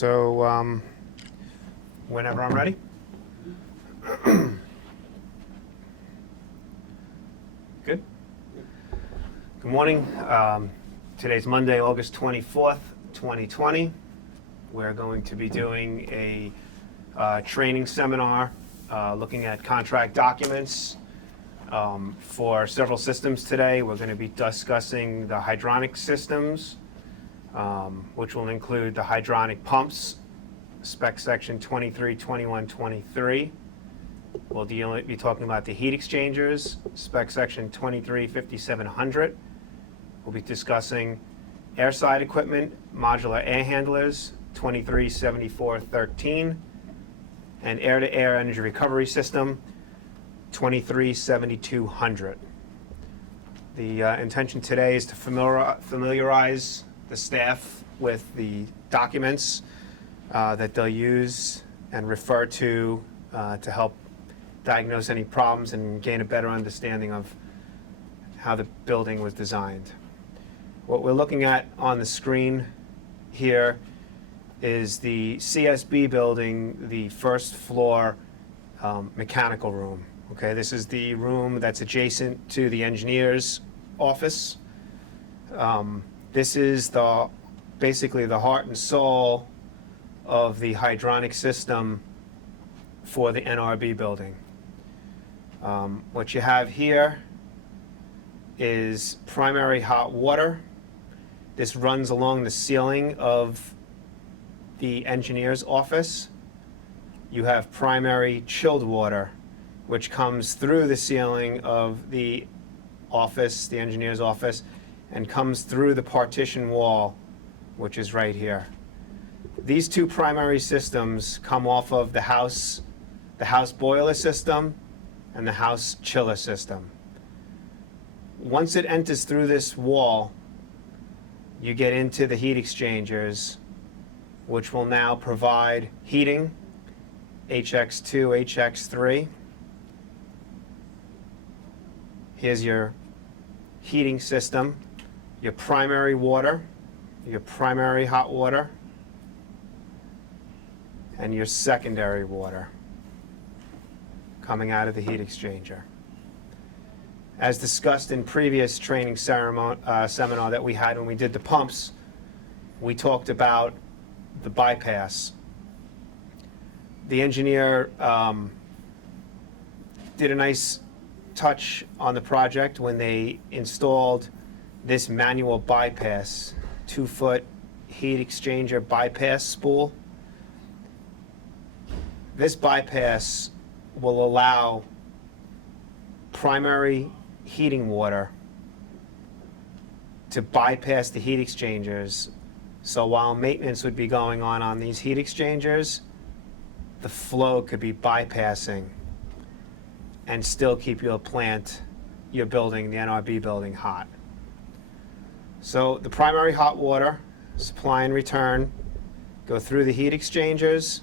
So whenever I'm ready. Good. Good morning. Today's Monday, August 24th, 2020. We're going to be doing a training seminar looking at contract documents for several systems today. We're going to be discussing the hydronic systems, which will include the hydronic pumps, spec section 23, 21, 23. We'll be talking about the heat exchangers, spec section 23, 5700. We'll be discussing airside equipment, modular air handlers, 23, 74, 13, and air-to-air energy recovery system, 23, 7200. The intention today is to familiarize the staff with the documents that they'll use and refer to help diagnose any problems and gain a better understanding of how the building was designed. What we're looking at on the screen here is the CSB building, the first floor mechanical room. Okay, this is the room that's adjacent to the engineer's office. This is basically the heart and soul of the hydronic system for the NRB building. What you have here is primary hot water. This runs along the ceiling of the engineer's office. You have primary chilled water, which comes through the ceiling of the office, the engineer's office, and comes through the partition wall, which is right here. These two primary systems come off of the house boiler system and the house chiller system. Once it enters through this wall, you get into the heat exchangers, which will now provide heating, HX2, HX3. Here's your heating system, your primary water, your primary hot water, and your secondary water coming out of the heat exchanger. As discussed in previous training seminar that we had when we did the pumps, we talked about the bypass. The engineer did a nice touch on the project when they installed this manual bypass, 2-foot heat exchanger bypass spool. This bypass will allow primary heating water to bypass the heat exchangers. So while maintenance would be going on these heat exchangers, the flow could be bypassing and still keep your plant, your building, the NRB building, hot. So the primary hot water, supply and return, go through the heat exchangers,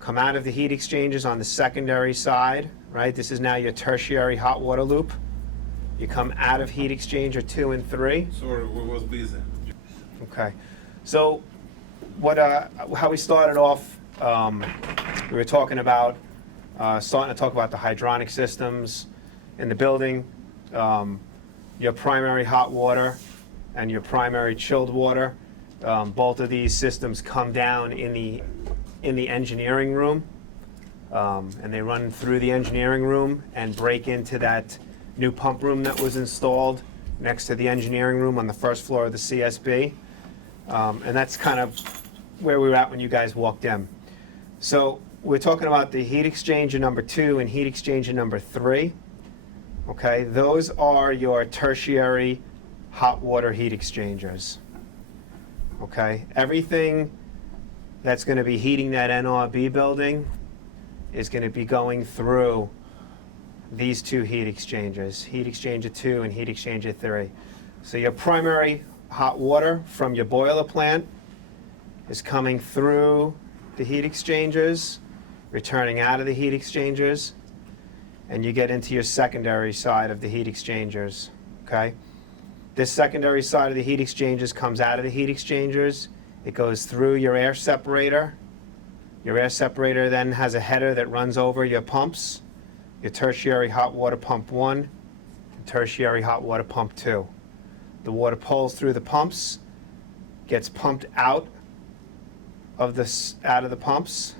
come out of the heat exchangers on the secondary side, right? This is now your tertiary hot water loop. You come out of heat exchanger 2 and 3. Sorry, what was busy? Okay, so how we started off, we were talking about, starting to talk about the hydronic systems in the building, your primary hot water and your primary chilled water. Both of these systems come down in the engineering room, and they run through the engineering room and break into that new pump room that was installed next to the engineering room on the first floor of the CSB. And that's kind of where we were at when you guys walked in. So we're talking about the heat exchanger number 2 and heat exchanger number 3. Okay, those are your tertiary hot water heat exchangers. Okay, everything that's going to be heating that NRB building is going to be going through these two heat exchangers, heat exchanger 2 and heat exchanger 3. So your primary hot water from your boiler plant is coming through the heat exchangers, returning out of the heat exchangers, and you get into your secondary side of the heat exchangers, okay? This secondary side of the heat exchangers comes out of the heat exchangers It goes through your air separator. Your air separator then has a header that runs over your pumps, your tertiary hot water pump 1, and tertiary hot water pump 2. The water pulls through the pumps, gets pumped out of the pumps,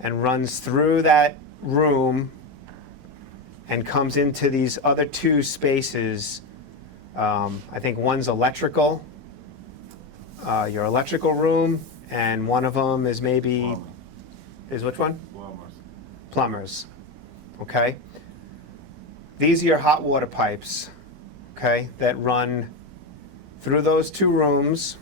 and runs through that room and comes into these other two spaces. I think one's electrical, your electrical room, and one of them is maybe, is which one? Plumbers. Okay? These are your hot water pipes, okay, that run through those two rooms.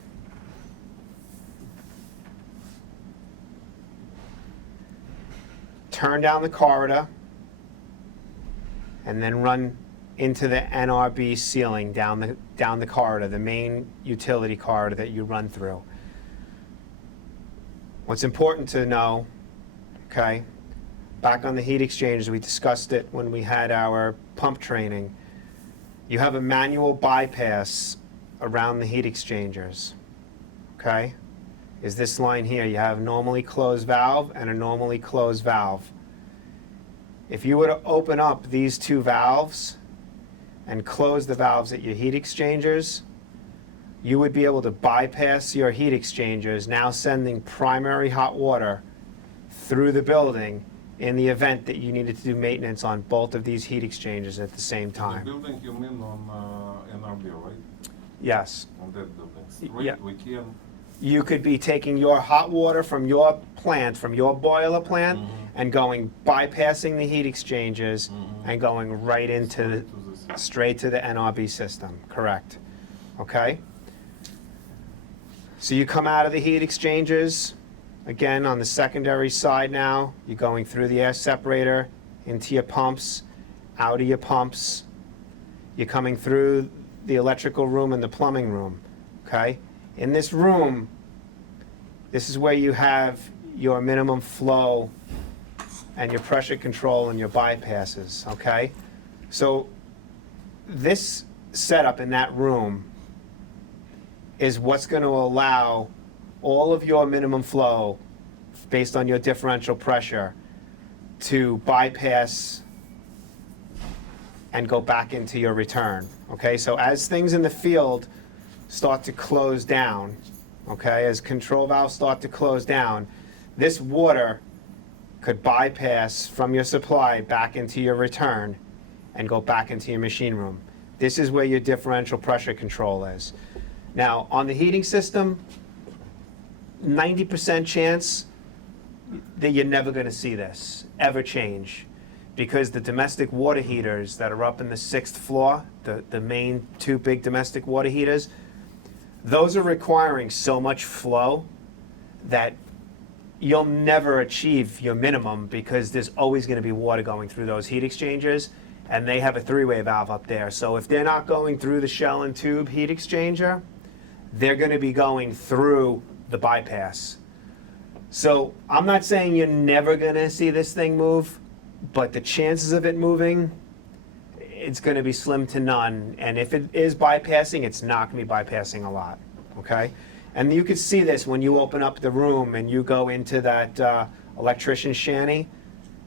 Turn down the corridor, and then run into the NRB ceiling down the corridor, the main utility corridor that you run through. What's important to know, okay, back on the heat exchangers, we discussed it when we had our pump training. You have a manual bypass around the heat exchangers, okay? Is this line here. You have a normally closed valve and a normally closed valve. If you were to open up these two valves and close the valves at your heat exchangers, you would be able to bypass your heat exchangers, now sending primary hot water through the building in the event that you needed to do maintenance on both of these heat exchangers at the same time. The building you mean on NRB, right? Yes. On that building. Straight, Yeah. we can. You could be taking your hot water from your plant, from your boiler plant, and bypassing the heat exchangers and going right into straight to the NRB system. Correct. Okay? So you come out of the heat exchangers, again on the secondary side now, you're going through the air separator into your pumps, out of your pumps. You're coming through the electrical room and the plumbing room. Okay? In this room, this is where you have your minimum flow and your pressure control and your bypasses, okay? So this setup in that room is what's going to allow all of your minimum flow based on your differential pressure to bypass and go back into your return, okay? So as things in the field start to close down, okay, as control valves start to close down, this water could bypass from your supply back into your return and go back into your machine room. This is where your differential pressure control is. Now, on the heating system, 90% chance that you're never going to see this ever change, because the domestic water heaters that are up in the 6th floor, the main two big domestic water heaters, those are requiring so much flow that you'll never achieve your minimum, because there's always going to be water going through those heat exchangers, and they have a three-way valve up there. So if they're not going through the shell and tube heat exchanger, they're going to be going through the bypass. So I'm not saying you're never going to see this thing move, but the chances of it moving, it's going to be slim to none. And if it is bypassing, it's not going to be bypassing a lot, okay? And you can see this when you open up the room and you go into that electrician's shanty.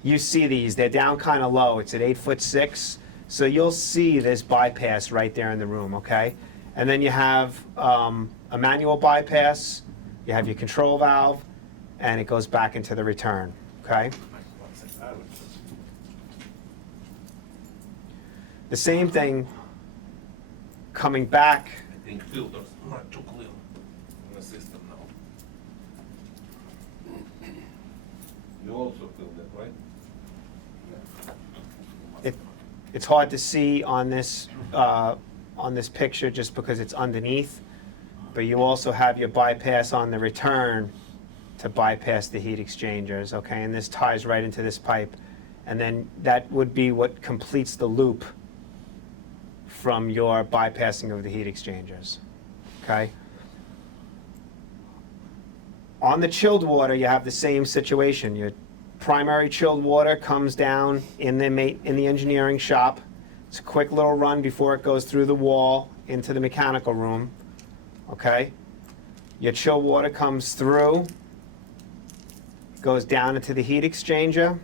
You see these, they're down kind of low. It's at 8'6", so you'll see this bypass right there in the room, okay? And then you have a manual bypass, you have your control valve, and it goes back into the return, okay? The same thing coming back. I think filters not too clear in the system now. You also feel that, right? It's hard to see on this picture just because it's underneath, but you also have your bypass on the return to bypass the heat exchangers, okay? And this ties right into this pipe. And then that would be what completes the loop from your bypassing of the heat exchangers, okay? On the chilled water, you have the same situation. Your primary chilled water comes down in the engineering shop. It's a quick little run before it goes through the wall into the mechanical room, okay? Your chill water comes through, goes down into the heat exchanger,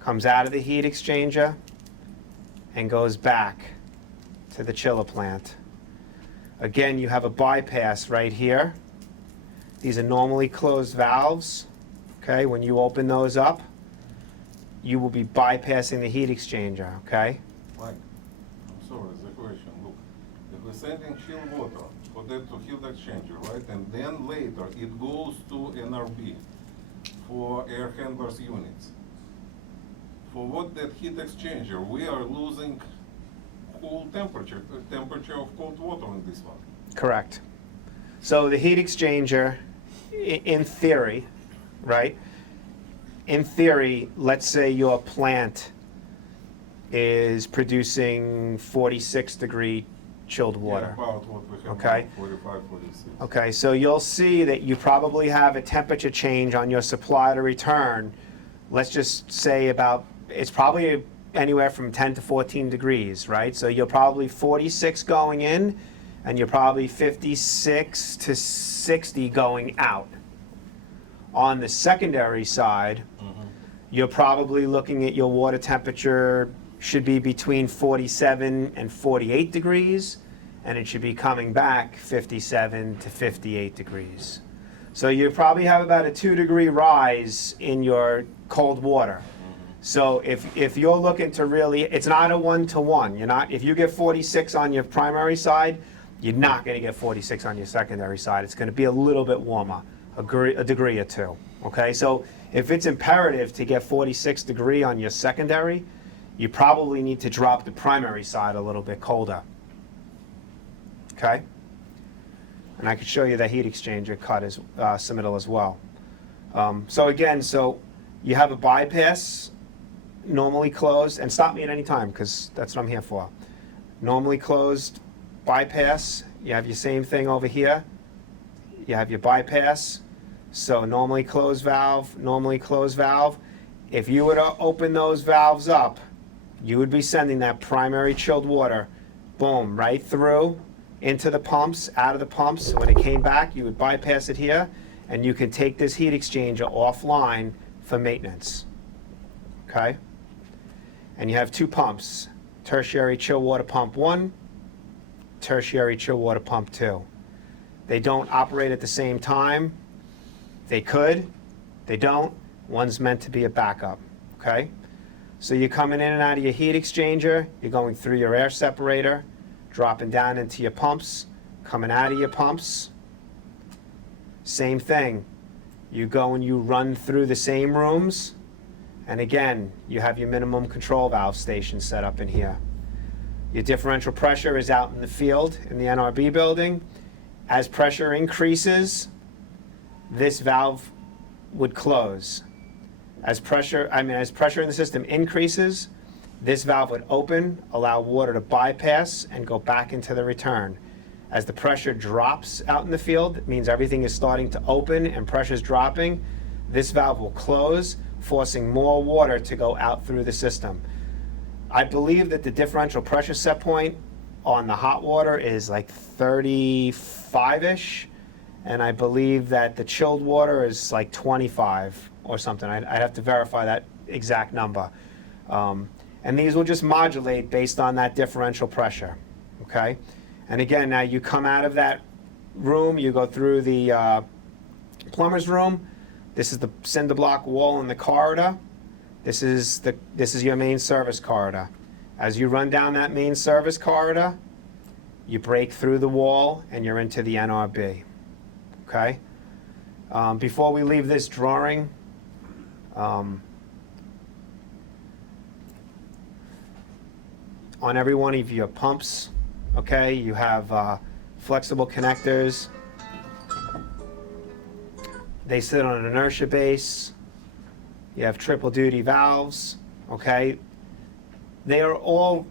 comes out of the heat exchanger, and goes back to the chiller plant. Again, you have a bypass right here. These are normally closed valves. Okay, when you open those up, you will be bypassing the heat exchanger, okay? Mike, I'm sorry, the question, look, if we're sending chill water for that to heat exchanger, right, and then later it goes to NRB for air handlers units. For what that heat exchanger, we are losing cool temperature of cold water in this one. Correct. So the heat exchanger, in theory, right? In theory, let's say your plant is producing 46-degree chilled water. Yeah, about what we have Okay. now, 45, 46. Okay, so you'll see that you probably have a temperature change on your supply to return. Let's just say it's probably anywhere from 10 to 14 degrees, right? So you're probably 46 going in, and you're probably 56 to 60 going out. On the secondary side, you're probably looking at your water temperature should be between 47 and 48 degrees, and it should be coming back 57 to 58 degrees. So you probably have about a 2-degree rise in your cold water. So if you're looking to really, it's not a 1-to-1. If you get 46 on your primary side, you're not going to get 46 on your secondary side. It's going to be a little bit warmer, a degree or two. Okay, so if it's imperative to get 46 degree on your secondary, you probably need to drop the primary side a little bit colder. Okay, and I could show you the heat exchanger cut as submittal as well. So again, you have a bypass, normally closed, and stop me at any time because that's what I'm here for. Normally closed bypass. You have your same thing over here. You have your bypass. So normally closed valve, normally closed valve. If you were to open those valves up, you would be sending that primary chilled water, boom, right through into the pumps, out of the pumps. So when it came back, you would bypass it here, and you can take this heat exchanger offline for maintenance. Okay? And you have 2 pumps, tertiary chill water pump 1, tertiary chill water pump 2. They don't operate at the same time. They could, they don't. One's meant to be a backup, okay? So you're coming in and out of your heat exchanger, you're going through your air separator, dropping down into your pumps, coming out of your pumps. Same thing. You go and you run through the same rooms, and again, you have your minimum control valve station set up in here. Your differential pressure is out in the field in the NRB building. As pressure increases, this valve would close. As pressure in the system increases, this valve would open, allow water to bypass and go back into the return. As the pressure drops out in the field, it means everything is starting to open and pressure's dropping. This valve will close, forcing more water to go out through the system. I believe that the differential pressure set point on the hot water is like 35-ish, and I believe that the chilled water is like 25 or something. I'd have to verify that exact number. And these will just modulate based on that differential pressure, okay? And again, now you come out of that room, you go through the plumber's room. This is the cinder block wall in the corridor. This is your main service corridor. As you run down that main service corridor, you break through the wall and you're into the NRB, okay? Before we leave this drawing, on every one of your pumps, okay, you have flexible connectors. They sit on an inertia base. You have triple duty valves, okay? The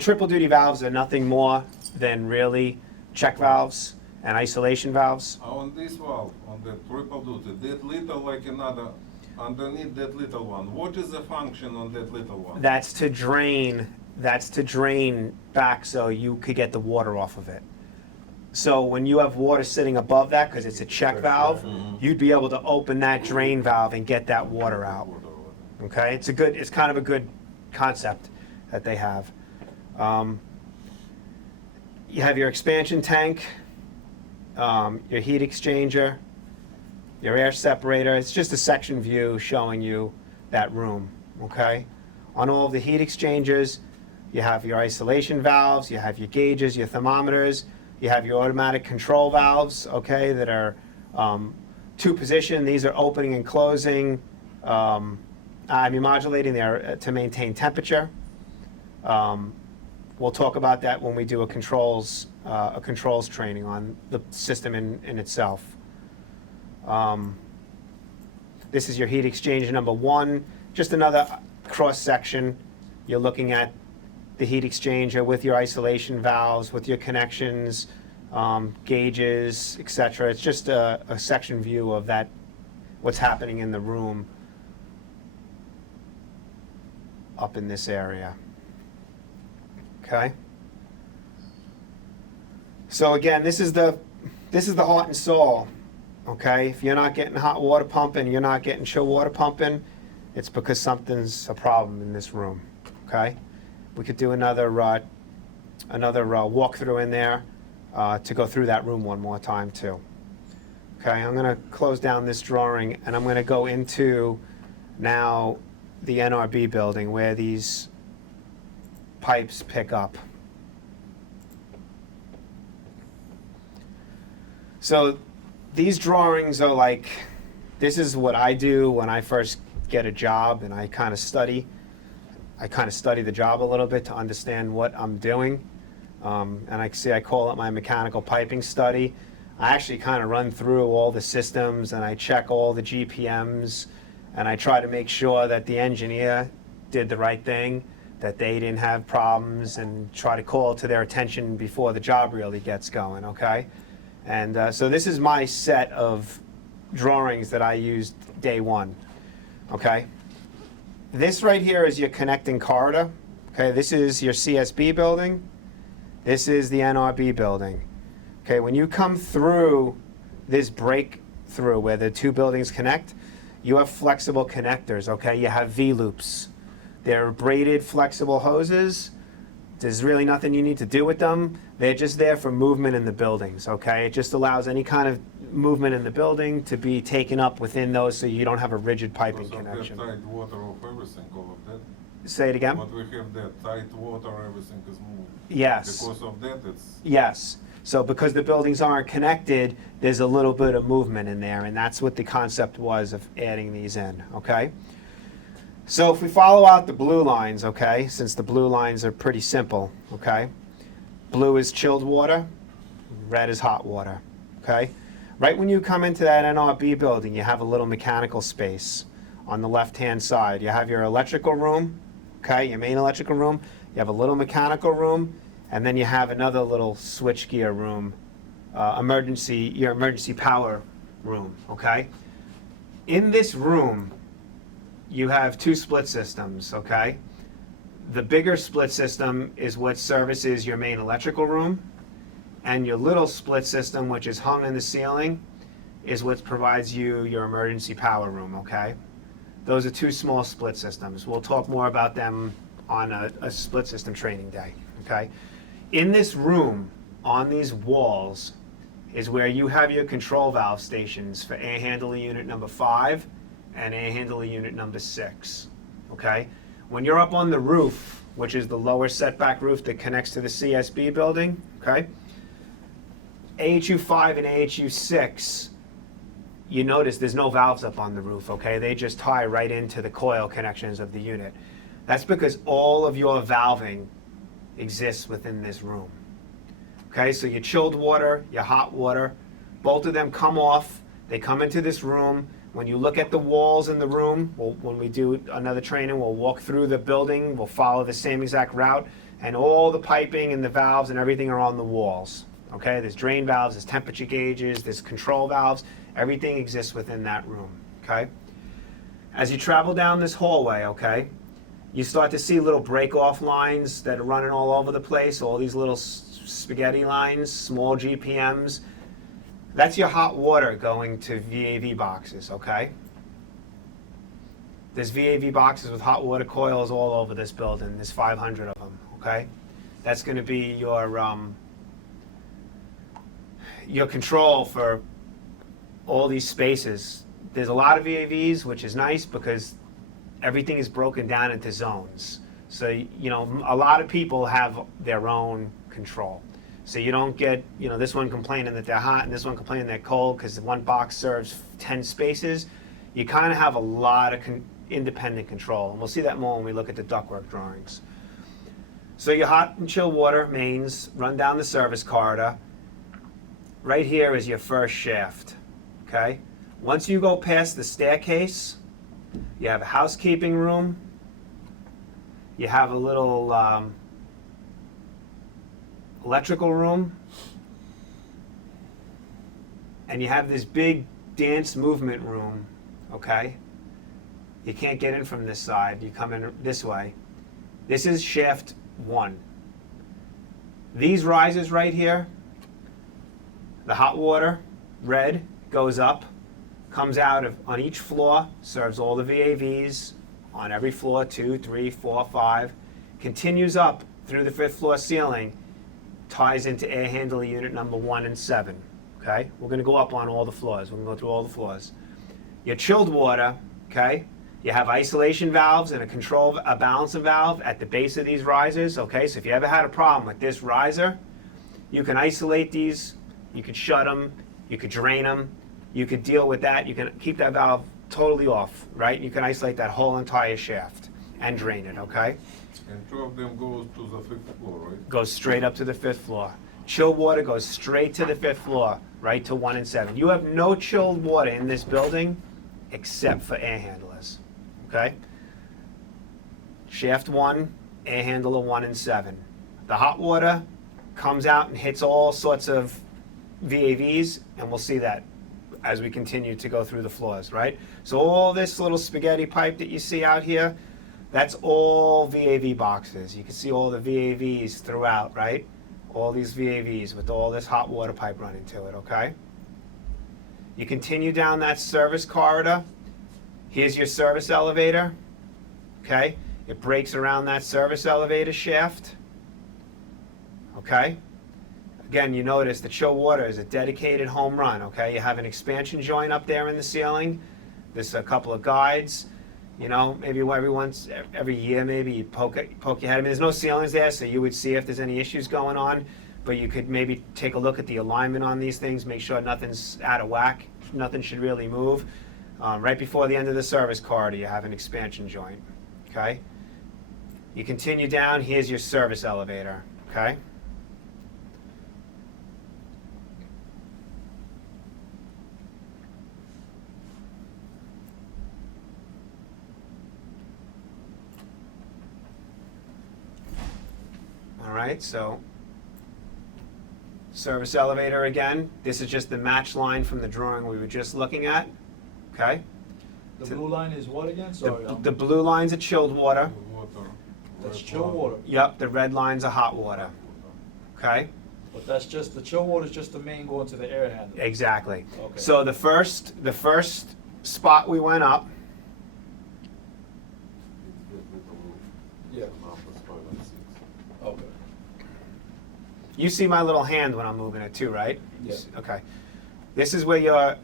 triple duty valves are nothing more than really check valves and isolation valves. On this valve, on the triple duty, that little like another, underneath that little one, what is the function on that little one? That's to drain back so you could get the water off of it. So when you have water sitting above that, because it's a check valve, you'd be able to open that drain valve and get that water out. Okay, it's kind of a good concept that they have. You have your expansion tank, your heat exchanger, your air separator. It's just a section view showing you that room, okay? On all of the heat exchangers, you have your isolation valves, you have your gauges, your thermometers, you have your automatic control valves, okay, that are two position. These are opening and closing, modulating there to maintain temperature. We'll talk about that when we do a controls training on the system in itself. This is your heat exchanger number 1. Just another cross section. You're looking at the heat exchanger with your isolation valves, with your connections, gauges, etc. It's just a section view of that, what's happening in the room up in this area. Okay. So again, this is the heart and soul. Okay, if you're not getting hot water pumping, you're not getting chill water pumping, it's because something's a problem in this room. Okay, we could do another walkthrough in there to go through that room one more time too. Okay, I'm going to close down this drawing and I'm going to go into now the NRB building where these pipes pick up. So these drawings are like, this is what I do when I first get a job, and I kind of study the job a little bit to understand what I'm doing. And I call it my mechanical piping study. I actually kind of run through all the systems and I check all the GPMs and I try to make sure that the engineer did the right thing, that they didn't have problems, and try to call it to their attention before the job really gets going, okay? And so this is my set of drawings that I used day 1, okay? This right here is your connecting corridor, okay? This is your CSB building. This is the NRB building. Okay, when you come through this breakthrough where the two buildings connect, you have flexible connectors, okay? You have V-loops. They're braided flexible hoses. There's really nothing you need to do with them. They're just there for movement in the buildings, okay? It just allows any kind of movement in the building to be taken up within those so you don't have a rigid piping Because of connection. that tight water of everything, all of that. Say it again? But we have that tight water, everything is moving. Yes. Because of that, it's. Yes. So because the buildings aren't connected, there's a little bit of movement in there, and that's what the concept was of adding these in, okay? So if we follow out the blue lines, okay, since the blue lines are pretty simple, okay? Blue is chilled water, red is hot water, okay? Right when you come into that NRB building, you have a little mechanical space on the left-hand side. You have your electrical room, okay, your main electrical room. You have a little mechanical room, and then you have another little switchgear room, your emergency power room, okay? In this room, you have two split systems, okay? The bigger split system is what services your main electrical room, and your little split system, which is hung in the ceiling, is what provides you your emergency power room, okay? Those are two small split systems. We'll talk more about them on a split system training day, okay? In this room, on these walls, is where you have your control valve stations for air handler unit number 5 and air handler unit number 6, okay? When you're up on the roof, which is the lower setback roof that connects to the CSB building, okay? AHU 5 and AHU 6, you notice there's no valves up on the roof, okay? They just tie right into the coil connections of the unit. That's because all of your valving exists within this room. Okay, so your chilled water, your hot water, both of them come off. They come into this room. When you look at the walls in the room, when we do another training, we'll walk through the building, we'll follow the same exact route, and all the piping and the valves and everything are on the walls. Okay, there's drain valves, there's temperature gauges, there's control valves, everything exists within that room, okay? As you travel down this hallway, okay, you start to see little break-off lines that are running all over the place, all these little spaghetti lines, small GPMs. That's your hot water going to VAV boxes, okay? There's VAV boxes with hot water coils all over this building. There's 500 of them, okay? That's going to be your control for all these spaces. There's a lot of VAVs, which is nice because everything is broken down into zones. So, you know, a lot of people have their own control. So you don't get, you know, this one complaining that they're hot and this one complaining they're cold because one box serves 10 spaces. You kind of have a lot of independent control. And we'll see that more when we look at the ductwork drawings. So your hot and chill water mains run down the service corridor. Right here is your first shaft, okay? Once you go past the staircase, you have a housekeeping room. You have a little electrical room. And you have this big dance movement room, okay? You can't get in from this side. You come in this way. This is shaft 1. These risers right here, the hot water, red, goes up, comes out on each floor, serves all the VAVs on every floor, 2, 3, 4, 5, continues up through the 5th floor ceiling, ties into air handler unit number 1 and 7, okay? We're gonna go up on all the floors. We're gonna go through all the floors. Your chilled water, okay? You have isolation valves and a balancing valve at the base of these risers, okay? So if you ever had a problem with this riser, you can isolate these, you could shut them, you could drain them, you could deal with that, you can keep that valve totally off, right? You can isolate that whole entire shaft and drain it, okay? And 2 of them goes to the 5th floor, right? Goes straight up to the 5th floor. Chilled water goes straight to the 5th floor, right to 1 and 7. You have no chilled water in this building except for air handlers, okay? Shaft 1, air handler 1 and 7. The hot water comes out and hits all sorts of VAVs, and we'll see that as we continue to go through the floors, right? So all this little spaghetti pipe that you see out here, that's all VAV boxes. You can see all the VAVs throughout, right? All these VAVs with all this hot water pipe running to it, okay? You continue down that service corridor. Here's your service elevator, okay? It breaks around that service elevator shaft, okay? Again, you notice the chill water is a dedicated home run, okay? You have an expansion joint up there in the ceiling. There's a couple of guides. You know, maybe every year, maybe you poke your head. I mean, there's no ceilings there, so you would see if there's any issues going on. But you could maybe take a look at the alignment on these things, make sure nothing's out of whack. Nothing should really move. Right before the end of the service corridor, you have an expansion joint, okay? You continue down, here's your service elevator, okay? All right, so service elevator again. This is just the match line from the drawing we were just looking at, okay? The blue line is what again? Sorry. The blue line's a chilled water. Water. That's chill water. Yep, the red line's a hot water, okay? But that's just, the chill water is just the main going to the air handler. Exactly. Okay. So the first spot we went up, Yeah. Numbers 5 and 6. Okay. you see my little hand when I'm moving it too, right? Yeah. Okay. This is where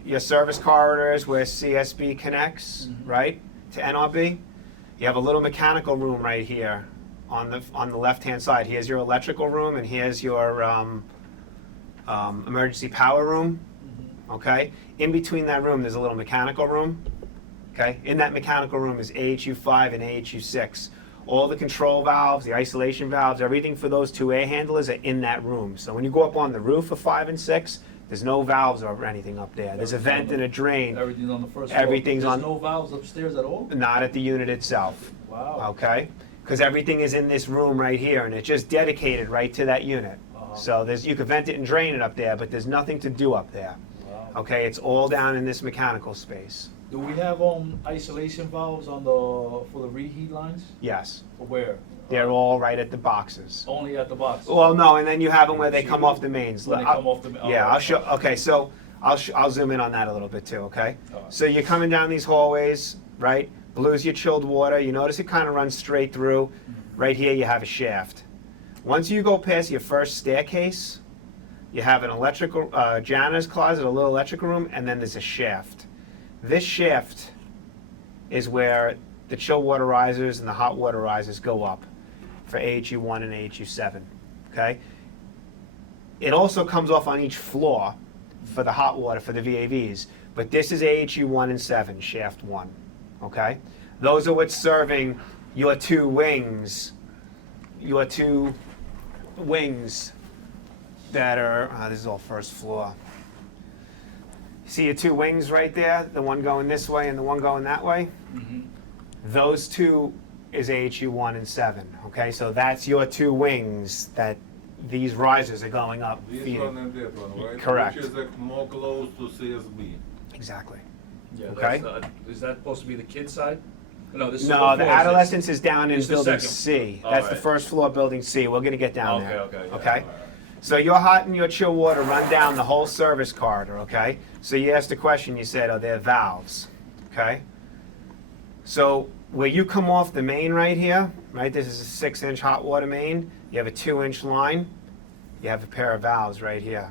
your service corridor is, where CSB connects, Mhm. right, to NRB. You have a little mechanical room right here on the left-hand side. Here's your electrical room, and here's your emergency power room. Mhm. Okay. In between that room, there's a little mechanical room. Okay. In that mechanical room is AHU5 and AHU6. All the control valves, the isolation valves, everything for those 2 air handlers are in that room. So when you go up on the roof of 5 and 6, there's no valves or anything up there. There's a vent and a drain. Everything's on the first floor. Everything's on- There's no valves upstairs at all? Not at the unit itself. Wow. Okay? Because everything is in this room right here, and it's just dedicated right to that unit. Uh-huh. So you can vent it and drain it up there, but there's nothing to do up there. Wow. Okay? It's all down in this mechanical space. Do we have isolation valves on for the reheat lines? Yes. For where? They're all right at the boxes. Only at the box? Well, no, and then you have them where they come off the mains. When they come off the ma- Yeah, oh, I'll show, okay. okay, so I'll zoom in on that a little bit too, okay? Alright. So you're coming down these hallways, right? Blue's your chilled water. You notice it kind of runs straight through. Right here you have a shaft. Once you go past your first staircase, you have an electrical, janitor's closet, a little electrical room, and then there's a shaft. This shaft is where the chilled water risers and the hot water risers go up for AHU 1 and AHU 7, okay? It also comes off on each floor for the hot water, for the VAVs, but this is AHU 1 and 7, shaft 1, okay? Those are what's serving your two wings that are, this is all first floor. See your two wings right there, the one going this way and the one going that way? Mhm. Those two is AHU 1 and 7, okay? So that's your two wings that these risers are going up. This feeding. one and that one, right? Correct. Which is more close to CSB. Exactly. Yeah, Okay. is that supposed to be the kid side? No, this is. No, what the floor is this? adolescence is down in It's the building second. C. All That's the right. first floor, building C. We're gonna get down Okay, there. okay, yeah, Okay? all right. So your hot and your chill water run down the whole service corridor, okay? So you asked a question, you said, are there valves? Okay? So where you come off the main right here, right, this is a 6-inch hot water main, you have a 2-inch line, you have a pair of valves right here.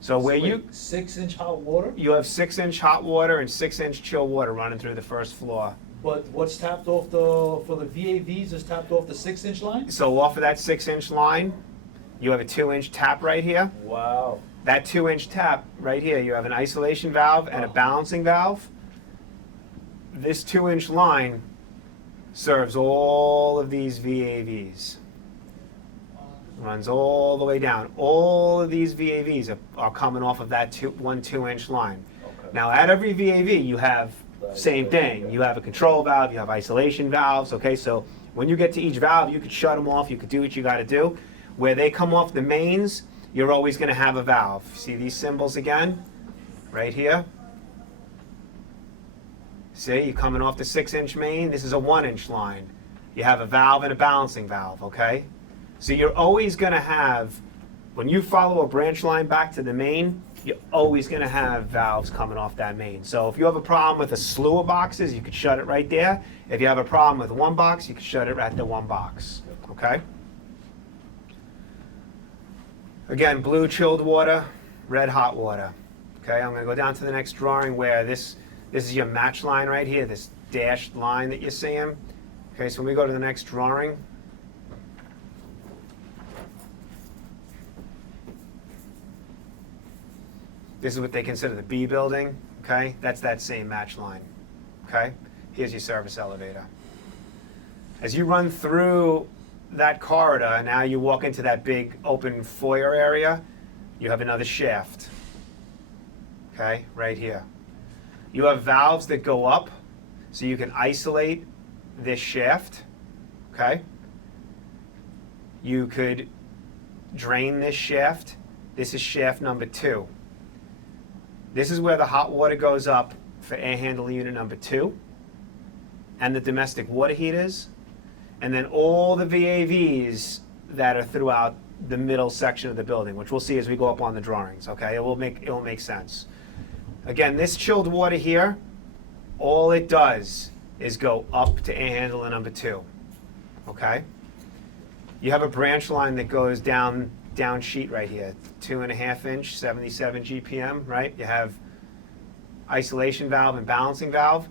So where you, Wait, 6-inch hot water? you have 6-inch hot water and 6-inch chill water running through the first floor. But what's tapped off for the VAVs is tapped off the 6-inch line? So off of that 6-inch line, you have a 2-inch tap right here. Wow. That 2-inch tap right here, you have an isolation valve and a balancing valve. This 2-inch line serves all of these VAVs. Runs all the way down. All of these VAVs are coming off of that 2-inch line. Okay. Now at every VAV you have The same isolation, thing. yeah. You have a control valve, you have isolation valves, okay? So when you get to each valve, you could shut them off, you could do what you gotta do. Where they come off the mains, you're always gonna have a valve. See these symbols again? Right here. See, you're coming off the 6-inch main, this is a 1-inch line. You have a valve and a balancing valve, okay? So you're always gonna have, when you follow a branch line back to the main, you're always gonna have valves coming off that main. So if you have a problem with a slew of boxes, you could shut it right there. If you have a problem with one box, you can shut it at the one box, okay? Again, blue chilled water, red hot water. Okay, I'm gonna go down to the next drawing where this is your match line right here, this dashed line that you're seeing. Okay, so when we go to the next drawing, this is what they consider the B building, okay? That's that same match line, okay? Here's your service elevator. As you run through that corridor, now you walk into that big open foyer area, you have another shaft, okay, right here. You have valves that go up, so you can isolate this shaft, okay? You could drain this shaft. This is shaft number 2. This is where the hot water goes up for air handling unit number 2 and the domestic water heaters, and then all the VAVs that are throughout the middle section of the building, which we'll see as we go up on the drawings, okay? It will make sense. Again, this chilled water here, all it does is go up to air handler number 2, okay? You have a branch line that goes down sheet right here, 2.5-inch, 77 GPM, right? You have isolation valve and balancing valve.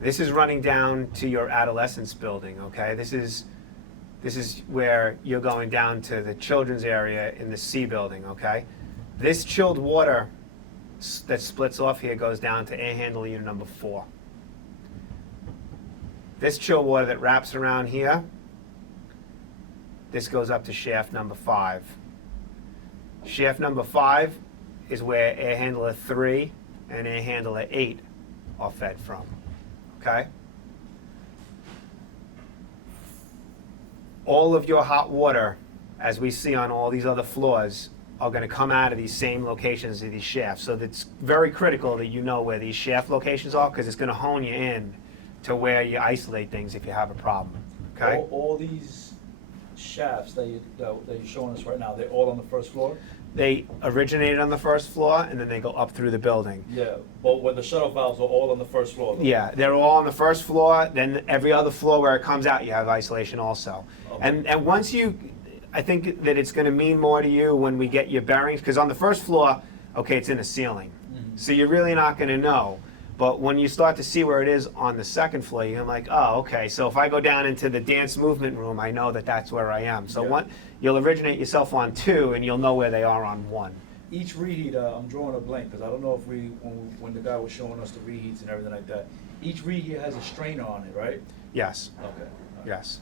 This is running down to your adolescence building, okay? This is where you're going down to the children's area in the C building, okay? This chilled water that splits off here goes down to air handler unit number 4. This chilled water that wraps around here, this goes up to shaft number 5. Shaft number 5 is where air handler 3 and air handler 8 are fed from, okay? All of your hot water, as we see on all these other floors, are gonna come out of these same locations of these shafts. So it's very critical that you know where these shaft locations are, because it's gonna hone you in to where you isolate things if you have a problem, okay? All these shafts that you're showing us right now, they're all on the first floor? They originated on the first floor, and then they go up through the building. Yeah, but when the shut-off valves are all on the first floor, though? Yeah, they're all on the first floor, then every other floor where it comes out, you have isolation also. Okay. And once I think that it's gonna mean more to you when we get your bearings, because on the first floor, okay, it's in the ceiling. Mhm. So you're really not gonna know. But when you start to see where it is on the second floor, you're like, oh, okay, so if I go down into the dance movement room, I know that that's where I am. So Yeah. you'll originate yourself on 2, and you'll know where they are on 1. Each reheat, I'm drawing a blank, because I don't know if when the guy was showing us the reheats and everything like that, each reheat has a strainer on it, right? Yes, Okay. yes.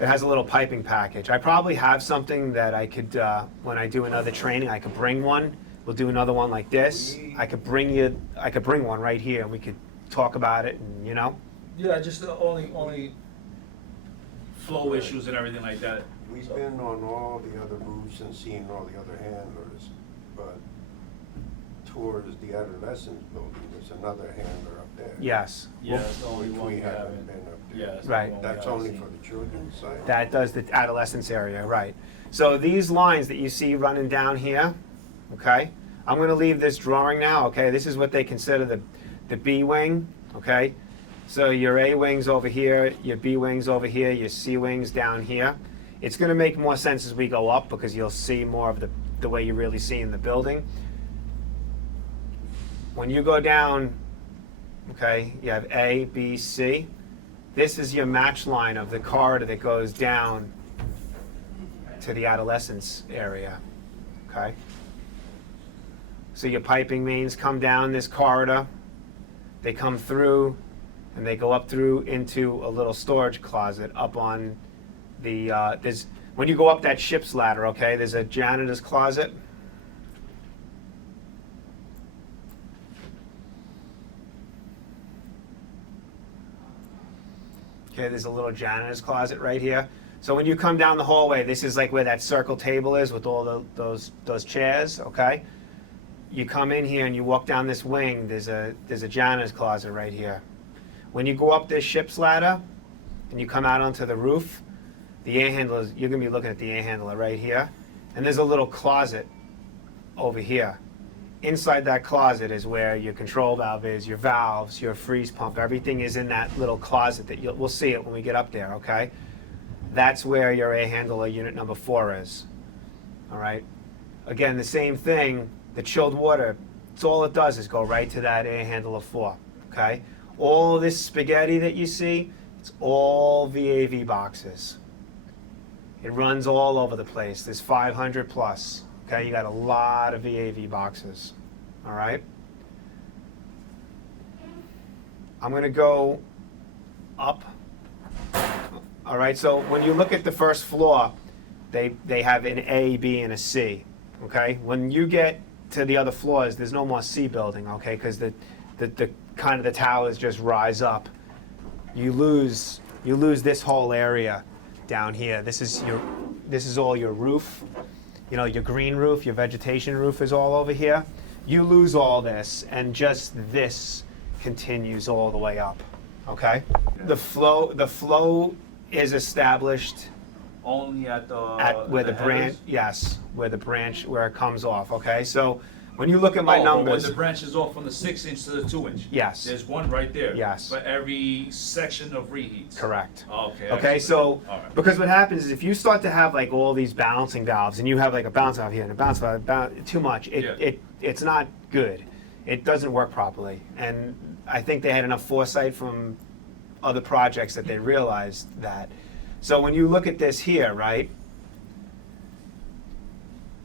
It has a little piping package. I probably have something that I could, when I do another training, I could bring one. We'll do another one like this. I could bring one right here, and we could talk about it, and, you know? Yeah, just the only flow issues and everything like that. We've been on all the other roofs and seen all the other handlers, but towards the adolescents building, there's another handler up there. Yes. Yeah, it's the only Which one we we haven't haven't. been up there. Yeah, it's the Right. one we That's haven't only seen. for the children's side? That does the adolescence area, right. So these lines that you see running down here, okay? I'm gonna leave this drawing now, okay? This is what they consider the B wing, okay? So your A wing's over here, your B wing's over here, your C wing's down here. It's gonna make more sense as we go up because you'll see more of the way you really see in the building. When you go down, okay, you have A, B, C. This is your match line of the corridor that goes down to the adolescence area, okay? So your piping mains come down this corridor, they come through, and they go up through into a little storage closet up on the, when you go up that ship's ladder, okay, there's a janitor's closet. Okay, there's a little janitor's closet right here. So when you come down the hallway, this is like where that circle table is with all those chairs, okay? You come in here and you walk down this wing, there's a janitor's closet right here. When you go up this ship's ladder and you come out onto the roof, the air handler, you're gonna be looking at the air handler right here. And there's a little closet over here. Inside that closet is where your control valve is, your valves, your freeze pump, everything is in that little closet that we'll see it when we get up there, okay? That's where your air handler unit number 4 is, all right? Again, the same thing, the chilled water, it's all it does is go right to that air handler 4, okay? All this spaghetti that you see, it's all VAV boxes. It runs all over the place. There's 500 plus, okay? You got a lot of VAV boxes, all right? I'm gonna go up. All right, so when you look at the first floor, they have an A, B, and a C, okay? When you get to the other floors, there's no more C building, okay? Because the kind of the towers just rise up. You lose this whole area down here. This is all your roof. You know, your green roof, your vegetation roof is all over here. You lose all this, and just this continues all the way up, okay? The flow is established Only at where the branch, yes, where it comes off, okay? So when you look at my numbers, When the branch is off from the 6-inch to the 2-inch? Yes. There's one right there? Yes. For every section of reheats? correct. Okay. Okay, so, All right. because what happens is if you start to have like all these balancing valves, and you have like a balance valve here and a balance valve, too much, it's not good. It doesn't work properly. And I think they had enough foresight from other projects that they realized that. So when you look at this here, right,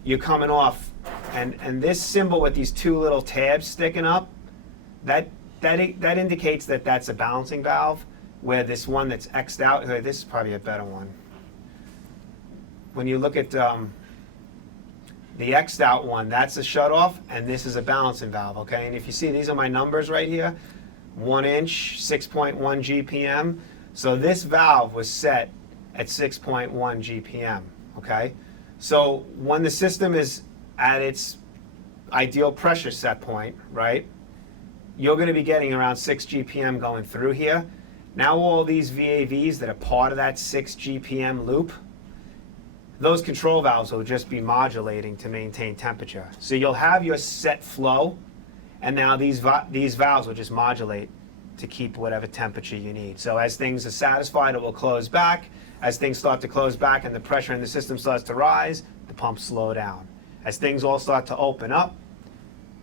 you're coming off, and this symbol with these two little tabs sticking up, that indicates that that's a balancing valve, where this one that's X'd out, here, this is probably a better one. When you look at the X'd out one, that's a shutoff, and this is a balancing valve, okay? And if you see, these are my numbers right here, 1 inch, 6.1 GPM. So this valve was set at 6.1 GPM, okay? So when the system is at its ideal pressure set point, right, you're gonna be getting around 6 GPM going through here. Now all these VAVs that are part of that 6 GPM loop, those control valves will just be modulating to maintain temperature. So you'll have your set flow, and now these valves will just modulate to keep whatever temperature you need. So as things are satisfied, it will close back. As things start to close back and the pressure in the system starts to rise, the pumps slow down. As things all start to open up,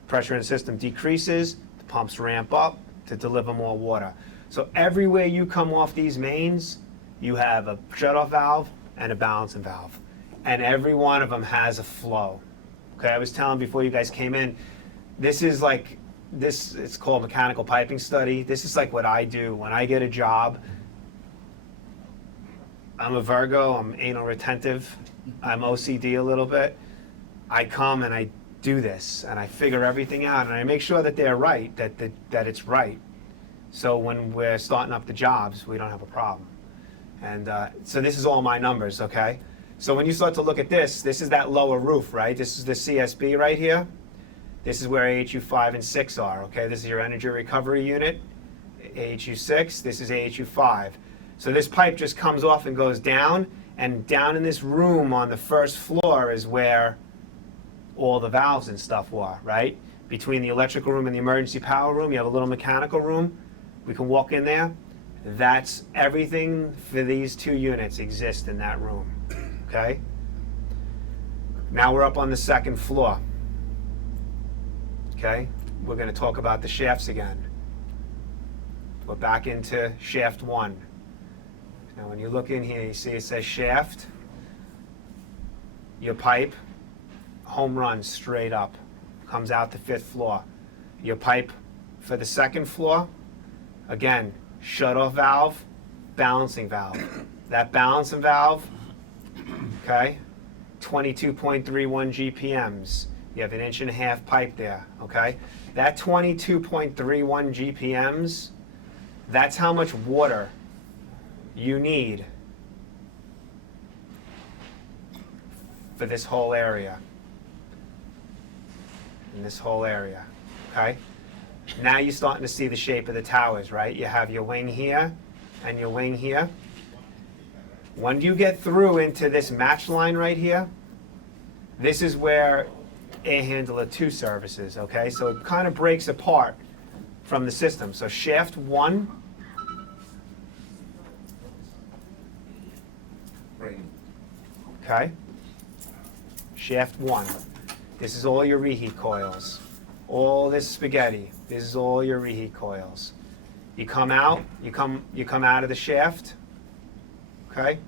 pressure in the system decreases, the pumps ramp up to deliver more water. So everywhere you come off these mains, you have a shutoff valve and a balancing valve. And every one of them has a flow. Okay, I was telling before you guys came in, this is like, it's called mechanical piping study. This is like what I do when I get a job. I'm a Virgo, I'm anal retentive, I'm OCD a little bit. I come and I do this and I figure everything out and I make sure that they're right, that it's right. So when we're starting up the jobs, we don't have a problem. And so this is all my numbers, okay? So when you start to look at this is that lower roof, right? This is the CSB right here. This is where AHU 5 and 6 are, okay? This is your energy recovery unit, AHU 6, this is AHU 5. So this pipe just comes off and goes down, and down in this room on the first floor is where all the valves and stuff were, right? Between the electrical room and the emergency power room, you have a little mechanical room. We can walk in there. That's everything for these 2 units exist in that room, okay? Now we're up on the second floor, okay? We're gonna talk about the shafts again. We're back into shaft 1. Now when you look in here, you see it says shaft, your pipe, home run straight up, comes out the 5th floor. Your pipe for the 2nd floor, again, shutoff valve, balancing valve. That balancing valve, okay, 22.31 GPMs. You have an 1.5 inch pipe there, okay? That 22.31 GPMs, that's how much water you need for this whole area. In this whole area, okay? Now you're starting to see the shape of the towers, right? You have your wing here and your wing here. When you get through into this match line right here, this is where Air Handler 2 services, okay? So it kind of breaks apart from the system. So shaft 1, okay? Shaft 1. This is all your reheat coils. All this spaghetti, this is all your reheat coils. You come out, you come out of the shaft, okay?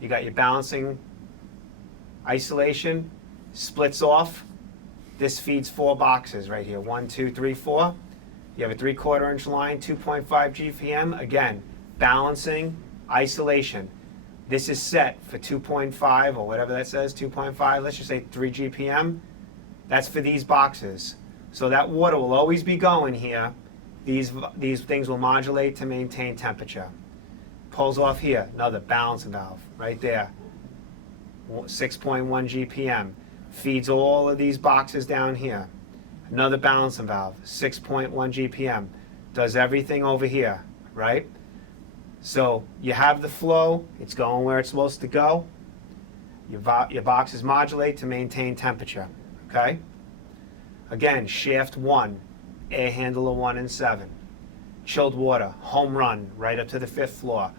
You got your balancing isolation, splits off. This feeds 4 boxes right here, 1, 2, 3, 4. You have a 3/4 inch line, 2.5 GPM. Again, balancing, isolation. This is set for 2.5 or whatever that says, 2.5, let's just say 3 GPM. That's for these boxes. So that water will always be going here. These things will modulate to maintain temperature. Pulls off here, another balancing valve right there. 6.1 GPM. Feeds all of these boxes down here. Another balancing valve, 6.1 GPM. Does everything over here, right? So you have the flow, it's going where it's supposed to go. Your boxes modulate to maintain temperature, okay? Again, shaft 1, air handler 1 and 7. Chilled water, home run, right up to the 5th floor.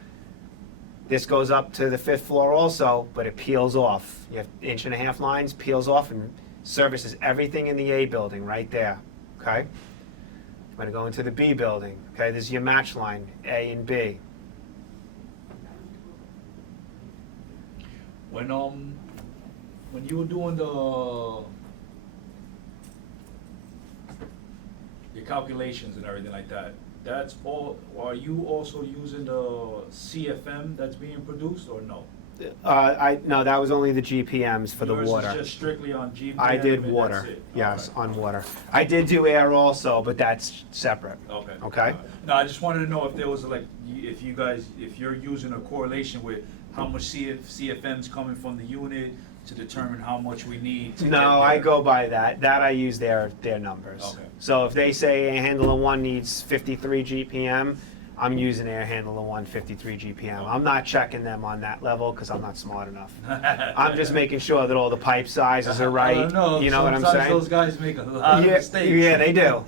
This goes up to the 5th floor also, but it peels off. You have 1.5 inch lines, peels off and services everything in the A building right there, okay? I'm gonna go into the B building, okay? This is your match line, A and B. When you were doing your calculations and everything like that, that's all, are you also using the CFM that's being produced or no? No, that was only the GPMs for the water. Yours is just strictly on GPM? I did and water, that's it? yes, Okay. on water. I did do air also, but that's separate. Okay. Okay. No, I just wanted to know if there was like, if you're using a correlation with how much CFM's coming from the unit to determine how much we need to get No, I there. go by that. That I use their numbers. Okay. So if they say a handler 1 needs 53 GPM, I'm using air handler 153 GPM. I'm not checking them on that level because I'm not smart enough. I'm just making sure that all the pipe sizes are right. I don't know. You know what I'm Sometimes saying? those guys make a lot of mistakes. Yeah, they do.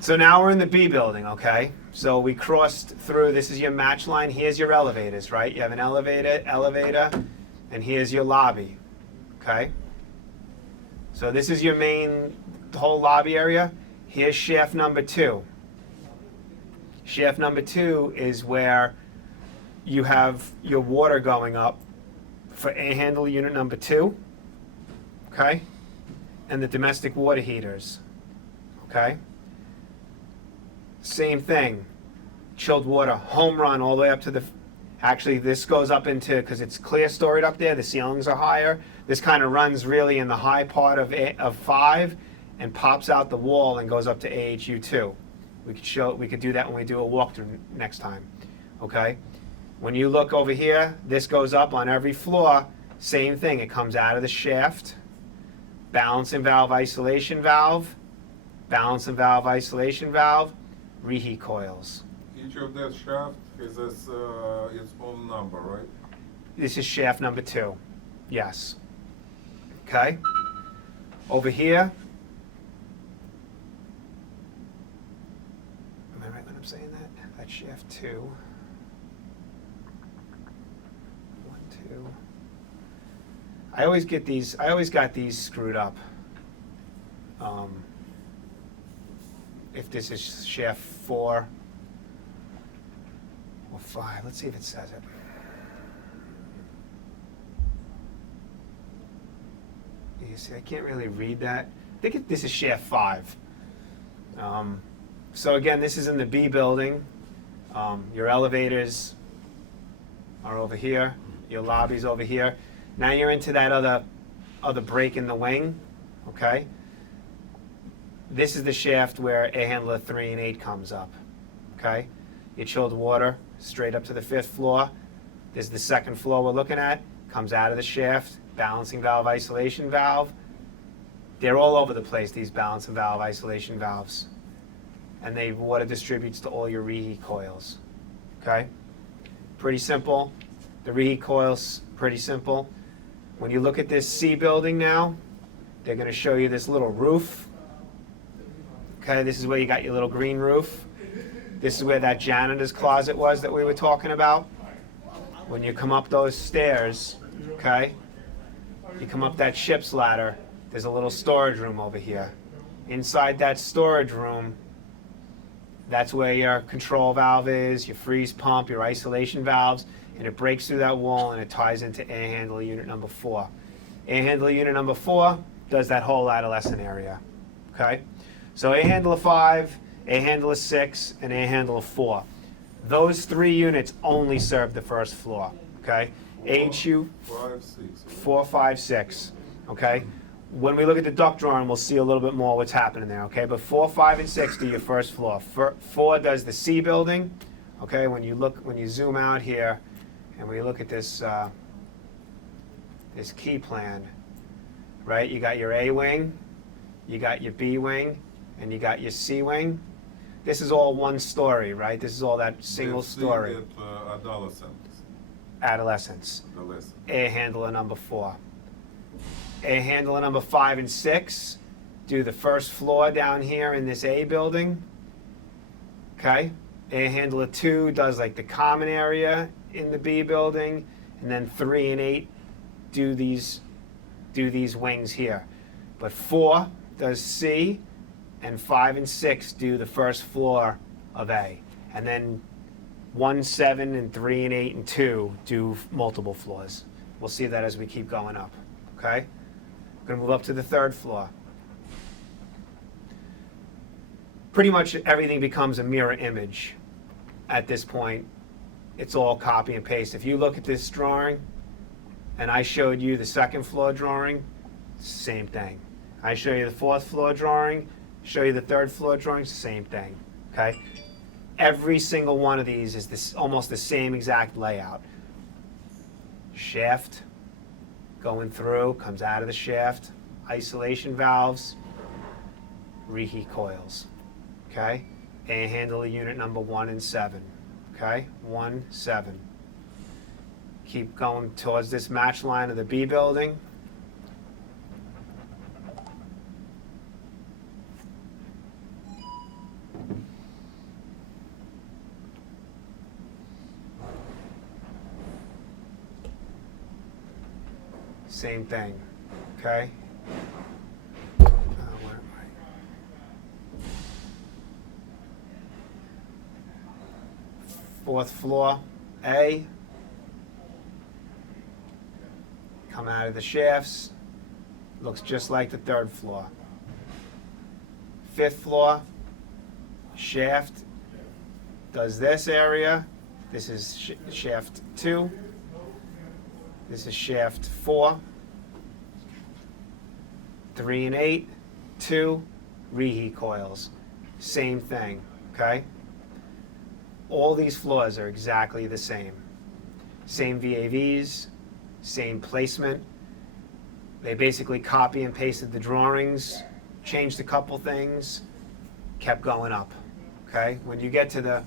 So now we're in the B building, okay? So we crossed through, this is your match line, here's your elevators, right? You have an elevator, and here's your lobby, okay? So this is your main, the whole lobby area. Here's shaft number 2. Shaft number 2 is where you have your water going up for air handle unit number 2, okay? And the domestic water heaters, okay? Same thing, chilled water, home run all the way up to the, actually this goes up into, because it's clear storied up there, the ceilings are higher. This kind of runs really in the high part of 5 and pops out the wall and goes up to AHU 2. We could do that when we do a walkthrough next time, okay? When you look over here, this goes up on every floor, same thing, it comes out of the shaft, balancing valve, isolation valve, balancing valve, isolation valve, reheat coils. Each of that shaft has its own number, right? This is shaft number 2, yes. Okay? Over here, am I right when I'm saying that? That's shaft 2. 1, 2. I always got these screwed up. If this is shaft 4 or 5, let's see if it says it. You see, I can't really read that. I think this is shaft 5. So again, this is in the B building. Your elevators are over here. Your lobby's over here. Now you're into that other break in the wing, okay? This is the shaft where air handler 3 and 8 comes up, okay? Your chilled water straight up to the 5th floor. This is the 2nd floor we're looking at. Comes out of the shaft, balancing valve, isolation valve. They're all over the place, these balancing valve, isolation valves. And the water distributes to all your reheat coils, okay? Pretty simple. The reheat coils, pretty simple. When you look at this C building now, they're gonna show you this little roof. Okay, this is where you got your little green roof. This is where that janitor's closet was that we were talking about. When you come up those stairs, okay, you come up that ship's ladder, there's a little storage room over here. Inside that storage room, that's where your control valve is, your freeze pump, your isolation valves, and it breaks through that wall and it ties into air handler unit number 4. Air handler unit number 4 does that whole adolescent area, okay? So air handler 5, air handler 6, and air handler 4. Those 3 units only serve the 1st floor, okay? AHU 5, 6. 4, 5, 6, okay? When we look at the duct drawing, we'll see a little bit more what's happening there, okay? But 4, 5, and 6 do your 1st floor. 4 does the C building, okay? When you zoom out here, and we look at this this key plan, right? You got your A wing, you got your B wing, and you got your C wing. This is all 1 story, right? This is all that single story. Adolescents. Air handler number 4. Air handler number 5 and 6 do the 1st floor down here in this A building. Okay? Air handler 2 does like the common area in the B building, and then 3 and 8 do these wings here. But 4 does C, and 5 and 6 do the 1st floor of A. And then 1, 7, and 3 and 8 and 2 do multiple floors. We'll see that as we keep going up, okay? We're gonna move up to the 3rd floor. Pretty much everything becomes a mirror image at this point. It's all copy and paste. If you look at this drawing, and I showed you the 2nd floor drawing, same thing. I show you the 4th floor drawing, show you the 3rd floor drawing, same thing, okay? Every single one of these is almost the same exact layout. Shaft going through, comes out of the shaft, isolation valves, reheat coils, okay? air handler unit number 1 and 7. Okay, 1, 7. Keep going towards this match line of the B building. Same thing, okay? Where am I? 4th floor, A. Come out of the shafts. Looks just like the 3rd floor. 5th floor, shaft. Does this area. This is shaft 2. This is shaft 4. 3 and 8, 2 reheat coils. Same thing, okay? All these floors are exactly the same. Same VAVs, same placement. They basically copy and pasted the drawings, changed a couple things, kept going up, okay? When you get to the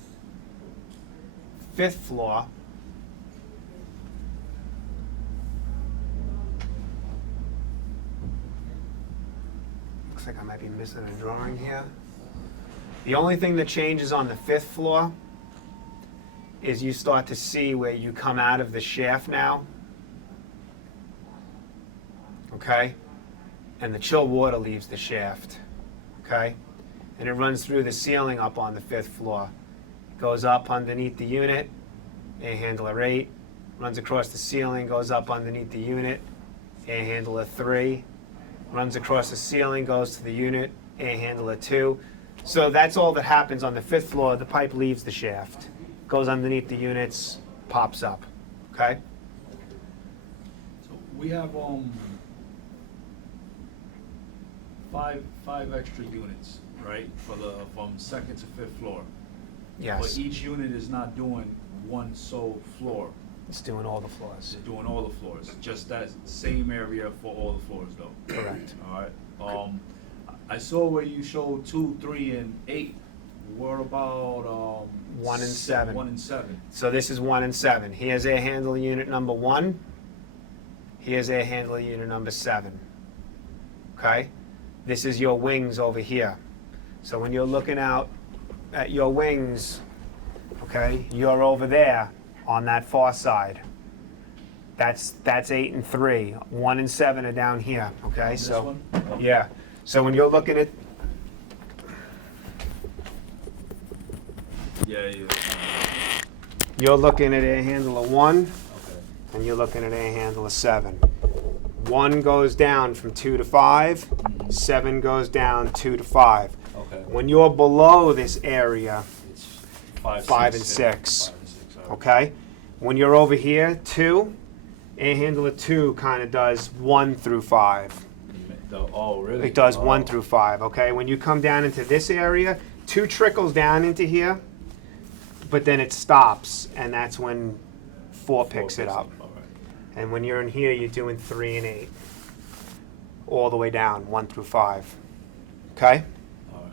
5th floor, looks like I might be missing a drawing here. The only thing that changes on the 5th floor is you start to see where you come out of the shaft now. Okay? And the chilled water leaves the shaft. Okay? And it runs through the ceiling up on the 5th floor. Goes up underneath the unit, air handler 8. Runs across the ceiling, goes up underneath the unit, air handler 3. Runs across the ceiling, goes to the unit, air handler 2. So that's all that happens on the 5th floor. The pipe leaves the shaft, goes underneath the units, pops up. Okay? So we have five extra units, right, for the from 2nd to 5th floor. Yes. But each unit is not doing one sole floor. It's doing all the floors. They're doing all the floors. Just that same area for all the floors, though. Correct. All right. I saw where you showed 2, 3, and 8. What about 1 and 7. 1 and 7. So this is 1 and 7. Here's air handler unit number 1. Here's air handler unit number 7. Okay? This is your wings over here. So when you're looking out at your wings, okay, you're over there on that far side. That's 8 and 3. 1 and 7 are down here. Okay, This so one? Okay. yeah. So when you're looking at Yeah. you're looking at air handler 1, Okay. and you're looking at air handler 7. 1 goes down from 2 to 5. 7 goes down 2 to 5. Okay. When you're below this area, It's 5, 5 and 6. Okay? When you're over here, 2, air handler 2 kind of does 1 through 5. Oh, really? It does 1 through 5, okay? When you come down into this area, 2 trickles down into here, but then it stops, and that's when 4 picks it up. All right. And when you're in here, you're doing 3 and 8. All the way down, 1 through 5. Okay? All right.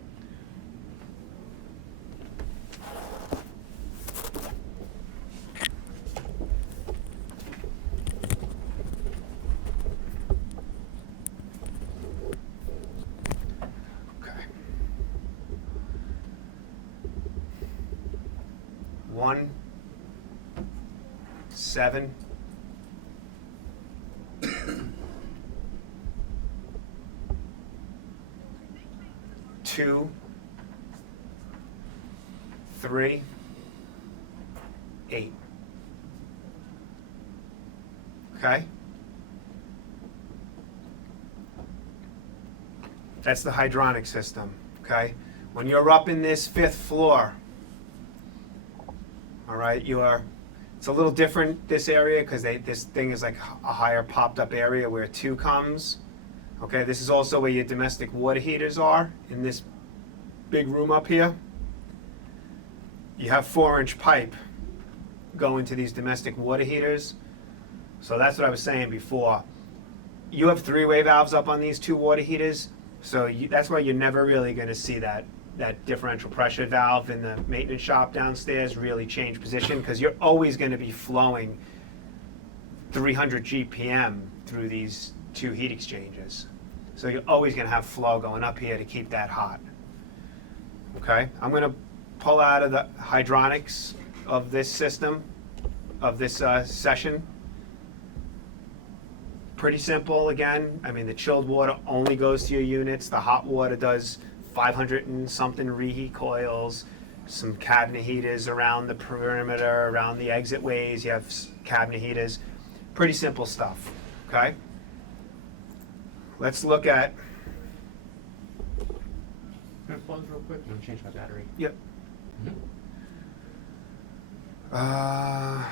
Okay. 1, 7. 2, 3, 8. Okay? That's the hydronic system, okay? When you're up in this 5th floor, all right, it's a little different, this area, because this thing is like a higher popped up area where 2 comes. Okay, this is also where your domestic water heaters are, in this big room up here. You have 4-inch pipe going to these domestic water heaters. So that's what I was saying before. You have 3-way valves up on these 2 water heaters, so that's why you're never really going to see that that differential pressure valve in the maintenance shop downstairs really change position, because you're always going to be flowing 300 GPM through these two heat exchangers. So you're always going to have flow going up here to keep that hot. Okay, I'm going to pull out of the hydronics of this system, of this session. Pretty simple again. I mean, the chilled water only goes to your units. The hot water does 500 and something reheat coils, some cabinet heaters around the perimeter, around the exit ways. You have cabinet heaters. Pretty simple stuff, okay? Let's look at, Can I pause real quick? I'm gonna change my battery. yep. Mhm. Uh,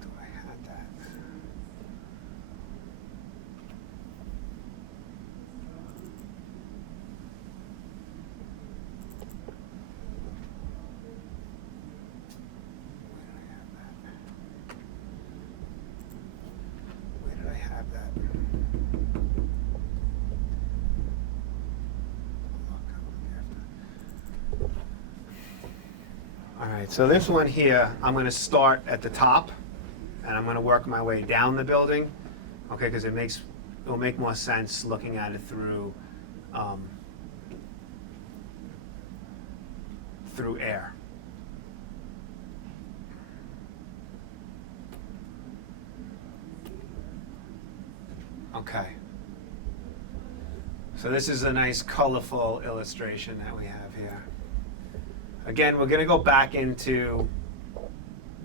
do I have that? Where did I have that? All right, so this one here, I'm gonna start at the top, and I'm gonna work my way down the building, okay, because it'll make more sense looking at it through, through air. Okay. So this is a nice colorful illustration that we have here. Again, we're gonna go back into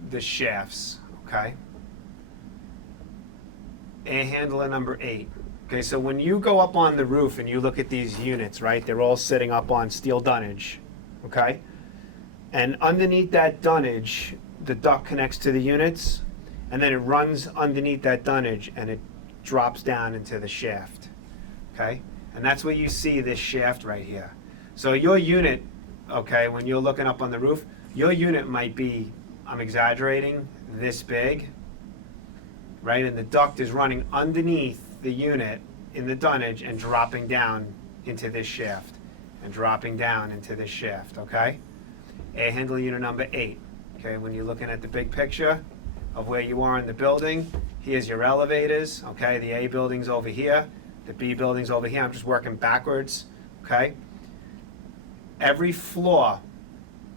the shafts, okay? Air handler number 8. Okay, so when you go up on the roof and you look at these units, right, they're all sitting up on steel dunnage, okay? And underneath that dunnage, the duct connects to the units, and then it runs underneath that dunnage and it drops down into the shaft, okay? And that's where you see this shaft right here. So your unit, okay, when you're looking up on the roof, your unit might be, I'm exaggerating, this big, right? And the duct is running underneath the unit in the dunnage and dropping down into this shaft and dropping down into this shaft, okay? Air handler unit number 8, okay? When you're looking at the big picture of where you are in the building, here's your elevators, okay? The A building's over here, the B building's over here. I'm just working backwards, okay? Every floor,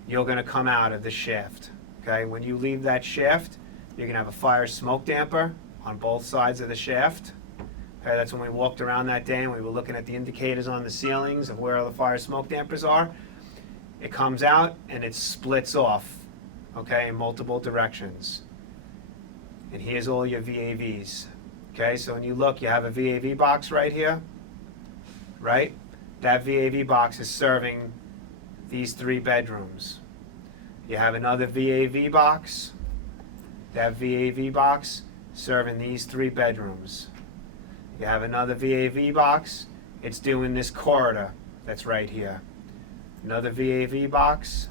you're gonna come out of the shaft, okay? When you leave that shaft, you're gonna have a fire smoke damper on both sides of the shaft. Okay, that's when we walked around that day and we were looking at the indicators on the ceilings of where the fire smoke dampers are. It comes out and it splits off, okay, in multiple directions. And here's all your VAVs. Okay, so when you look, you have a VAV box right here, right? That VAV box is serving these 3 bedrooms. You have another VAV box. That VAV box serving these 3 bedrooms. You have another VAV box. It's doing this corridor that's right here. Another VAV box.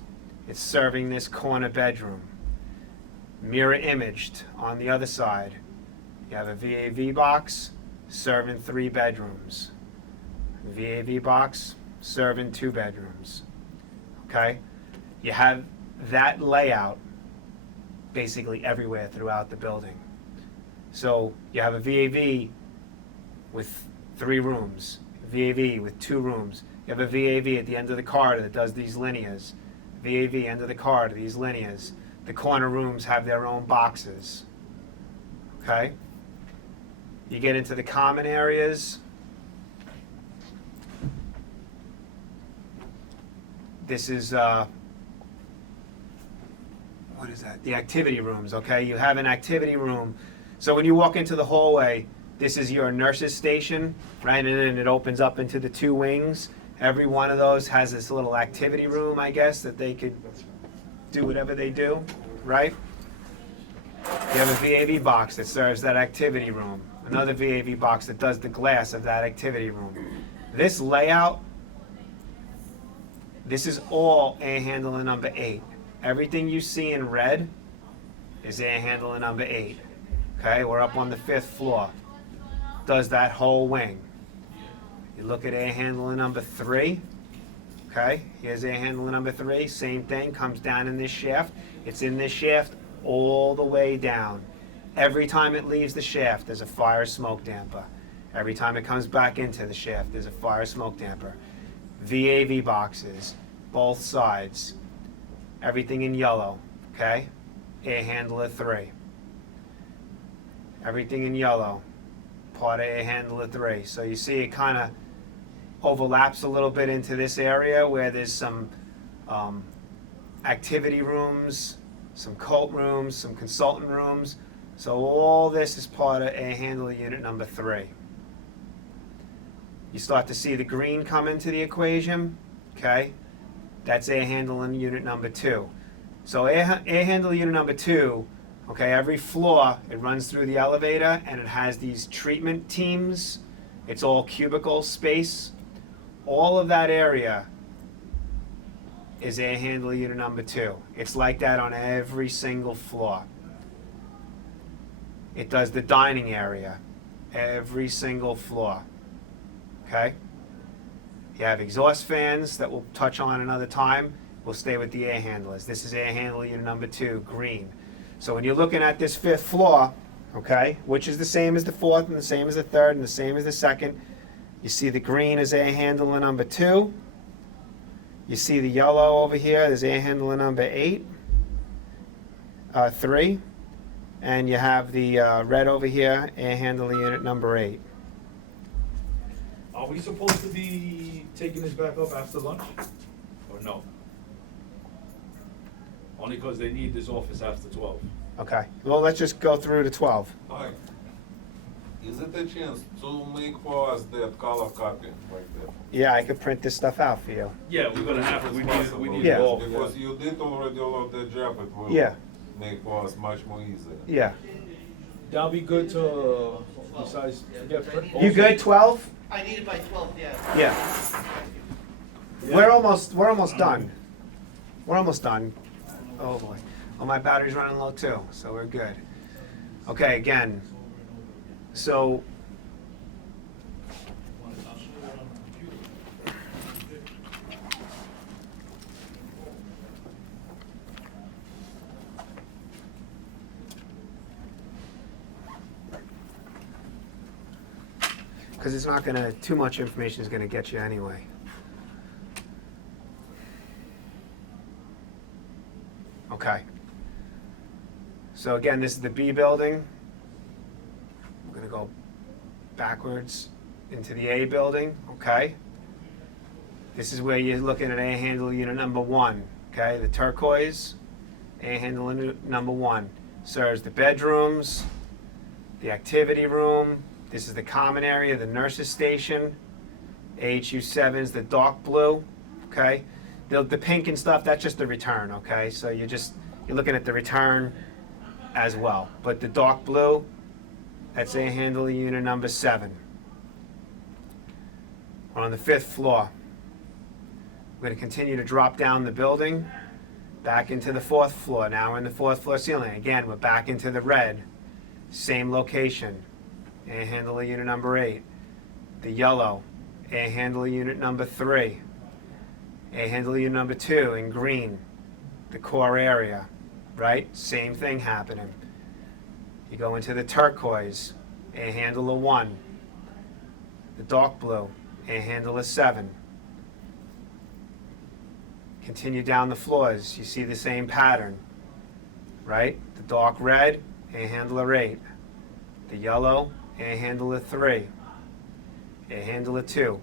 It's serving this corner bedroom. Mirror imaged on the other side. You have a VAV box serving 3 bedrooms. VAV box serving 2 bedrooms. Okay? You have that layout basically everywhere throughout the building. So you have a VAV with 3 rooms, VAV with 2 rooms. You have a VAV at the end of the corridor that does these linears. VAV end of the corridor, these linears. The corner rooms have their own boxes. Okay? You get into the common areas. This is, what is that? The activity rooms, okay? You have an activity room. So when you walk into the hallway, this is your nurse's station, right? And then it opens up into the 2 wings. Every one of those has this little activity room, I guess, that they could do whatever they do, right? You have a VAV box that serves that activity room. Another VAV box that does the glass of that activity room. This layout, this is all air handler number 8. Everything you see in red is air handler number 8. Okay, we're up on the 5th floor. does that whole wing. You look at air handler number 3. Okay, here's air handler number 3. Same thing, comes down in this shaft. It's in this shaft all the way down. Every time it leaves the shaft, there's a fire smoke damper. Every time it comes back into the shaft, there's a fire smoke damper. VAV boxes, both sides. Everything in yellow, okay? Air handler 3. Everything in yellow, part of air handler 3. So you see it kind of overlaps a little bit into this area where there's some activity rooms, some cult rooms, some consultant rooms. So all this is part of air handler unit number 3. You start to see the green come into the equation, okay? That's air handling unit number 2. So air handler unit number 2, okay, every floor, it runs through the elevator and it has these treatment teams. It's all cubicle space. All of that area is air handler unit number 2. It's like that on every single floor. It does the dining area, every single floor, okay? You have exhaust fans that we'll touch on another time. We'll stay with the air handlers. This is air handler unit number 2, green. So when you're looking at this 5th floor, okay, which is the same as the 4th and the same as the 3rd and the same as the 2nd, you see the green is air handler number 2. You see the yellow over here, there's air handler number 3. And you have the red over here, air handler unit number 8. Are we supposed to be taking this back up after lunch, or no? Only because they need this office after 12. Okay, well, let's just go through to 12. Hi. Is it a chance to make for us that color copy like that? Yeah, I could print this stuff out for you. Yeah, we're gonna have to, we need Yeah. it all. Because you did already all of the job, it will Yeah. make for us much more easier. Yeah. That'll be good to, besides, forget print. You good, 12? I need it by 12, yeah. Yeah. We're almost done. We're almost done. Oh boy. Well, my battery's running low too, so we're good. Okay, again, so because it's not gonna, too much information is gonna get you anyway. Okay. So again, this is the B building. We're gonna go backwards into the A building, okay? This is where you're looking at air handler unit number 1, okay? The turquoise, air handler unit number 1. Serves the bedrooms, the activity room. This is the common area, the nurses station. AHU7 is the dark blue, okay? The pink and stuff, that's just the return, okay? So you're looking at the return as well. But the dark blue, that's air handler unit number 7. We're on the 5th floor. We're gonna continue to drop down the building, back into the 4th floor. Now we're in the 4th floor ceiling. Again, we're back into the red. Same location, air handler unit number 8. The yellow, air handler unit number 3. Air handler unit number 2 in green, the core area, right? Same thing happening. You go into the turquoise, air handler 1. The dark blue, air handler 7. Continue down the floors, you see the same pattern, right? The dark red, air handler 8. The yellow, air handler 3. Air handler 2.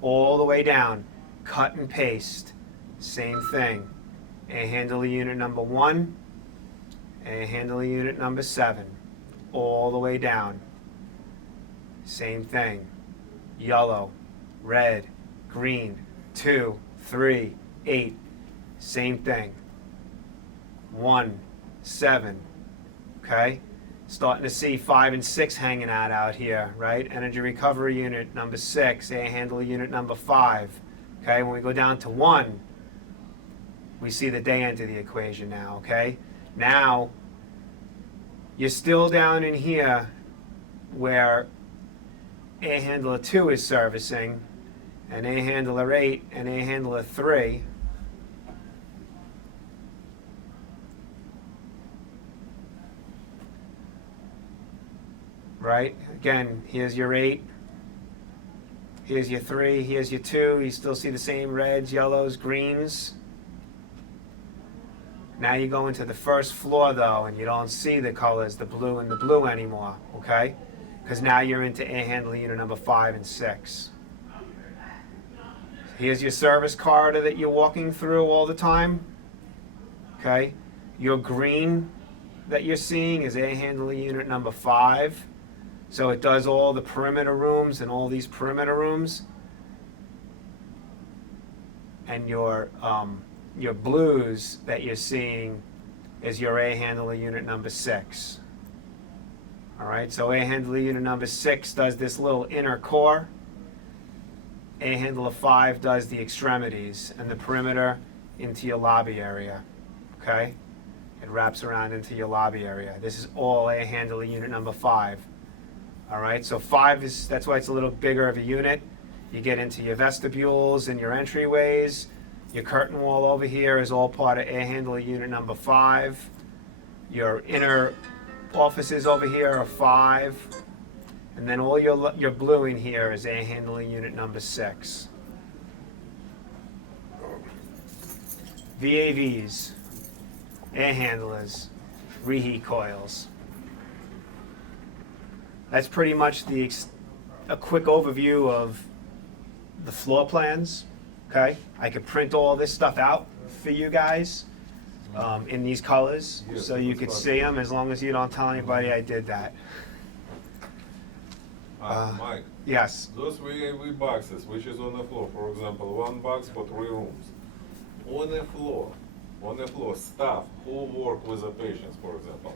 All the way down, cut and paste, same thing. Air handler unit number 1, air handler unit number 7. All the way down, same thing. Yellow, red, green, 2, 3, 8, same thing. 1, 7, okay? Starting to see 5 and 6 hanging out here, right? Energy recovery unit number 6, air handler unit number 5. Okay, when we go down to 1, we see that they enter the equation now, okay? Now, you're still down in here where air handler 2 is servicing, and air handler 8 and air handler 3. Right? Again, here's your 8. Here's your 3. Here's your 2. You still see the same reds, yellows, greens. Now you go into the first floor though, and you don't see the colors, the blue and the blue anymore, okay? Because now you're into air handling unit number 5 and 6. Here's your service corridor that you're walking through all the time, okay? Your green that you're seeing is air handling unit number 5. So it does all the perimeter rooms and all these perimeter rooms. And your blues that you're seeing is your air handler unit number 6. All right, so air handler unit number 6 does this little inner core. Air handler 5 does the extremities and the perimeter into your lobby area. Okay, it wraps around into your lobby area. This is all air handler unit number 5. All right, so 5 is, that's why it's a little bigger of a unit. You get into your vestibules and your entryways. Your curtain wall over here is all part of air handler unit number 5. Your inner offices over here are 5. And then all your blue in here is air handling unit number 6. VAVs, air handlers, reheat coils. That's pretty much a quick overview of the floor plans. Okay, I could print all this stuff out for you guys in these colors, Yes, so you that's could fine. see them as long as you don't tell anybody I did that. Mike, Yes. those VAV boxes, which is on the floor, for example, 1 box for 3 rooms. On the floor, staff who work with the patients, for example,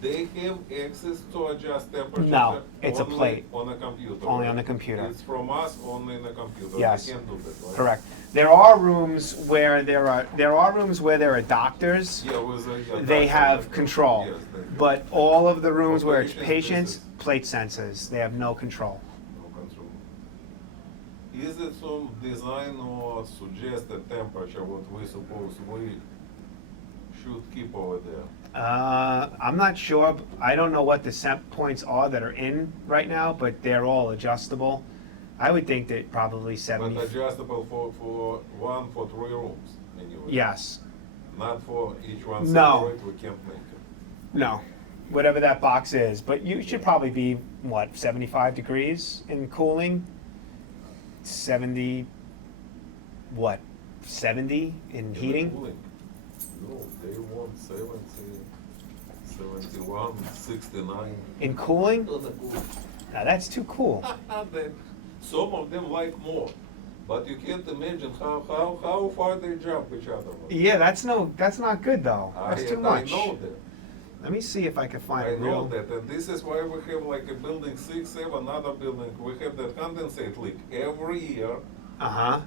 they have access to adjust temperature? No, it's a only plate. On the computer? Only right? on the computer. It's from us, only in the computer? Yes. They can't do that, right? Correct. There are rooms where there are doctors. Yeah, with the... yeah, They doctor, have like, control, yes, they do. but all of the rooms For where it's patients, patients, this is- plate sensors, they have no control. No control. Is it some design or suggested temperature what we suppose we should keep over there? I'm not sure. I don't know what the set points are that are in right now, but they're all adjustable. I would think that probably 70. But adjustable for 3 rooms, anyway? Yes. Not for each one No. separate, we can't make it. No. Whatever that box is, but you should probably be, what, 75 degrees in cooling? 70, what, 70 in heating? Cooling. No, they want 70, 71, 69. In cooling? On the cooling. Now that's too cool. Then some of them like more, but you can't imagine how far they jump each other. Yeah, that's not good though. That's too much. I know that. Let me see if I can find I a know real. that, and this is why we have like a building 6, 7, another building, we have that condensate leak every year, Uh-huh.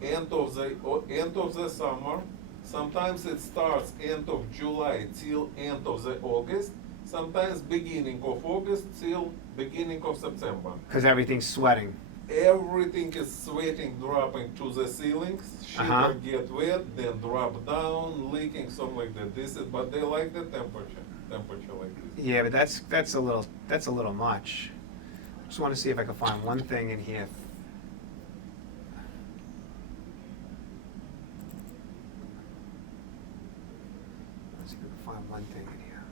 end of the summer. Sometimes it starts end of July till end of the August, sometimes beginning of August till beginning of September. Because everything's sweating. Everything is sweating, dropping to the ceilings, Uh-huh. sheeter get wet, then drop down, leaking, something like that. This is, but they like the temperature like this. Yeah, but that's a little much. Just want to see if I can find one thing in here. Let's see if I can find one thing in here.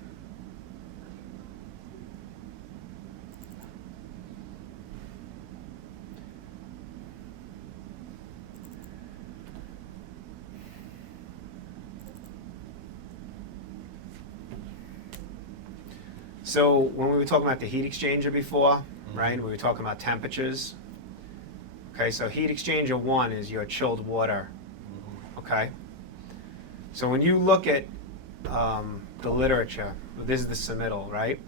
So when we were talking about the heat exchanger before, right, we were talking about temperatures. Okay, so heat exchanger 1 is your chilled water. Okay? So when you look at the literature, this is the submittal, right?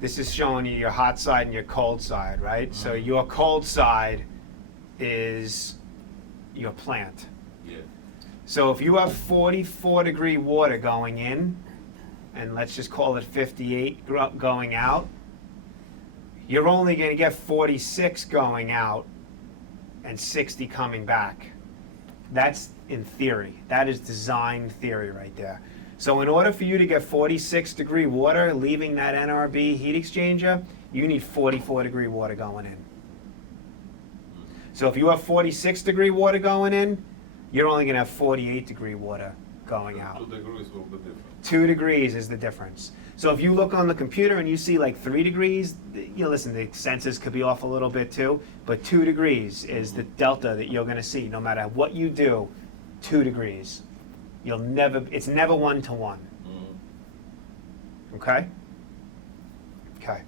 This is showing you your hot side and your cold side, right? So your cold side is your plant. Yeah. So if you have 44-degree water going in, and let's just call it 58 going out, you're only gonna get 46 going out and 60 coming back. That's in theory. That is design theory right there. So in order for you to get 46-degree water leaving that NRB heat exchanger, you need 44-degree water going in. So if you have 46-degree water going in, you're only gonna have 48-degree water going out. 2 degrees will be different. 2 degrees is the difference. So if you look on the computer and you see like 3 degrees, you know, listen, the sensors could be off a little bit too, but 2 degrees is the delta that you're gonna see no matter what you do. 2 degrees. It's never 1 to 1. Okay? Okay.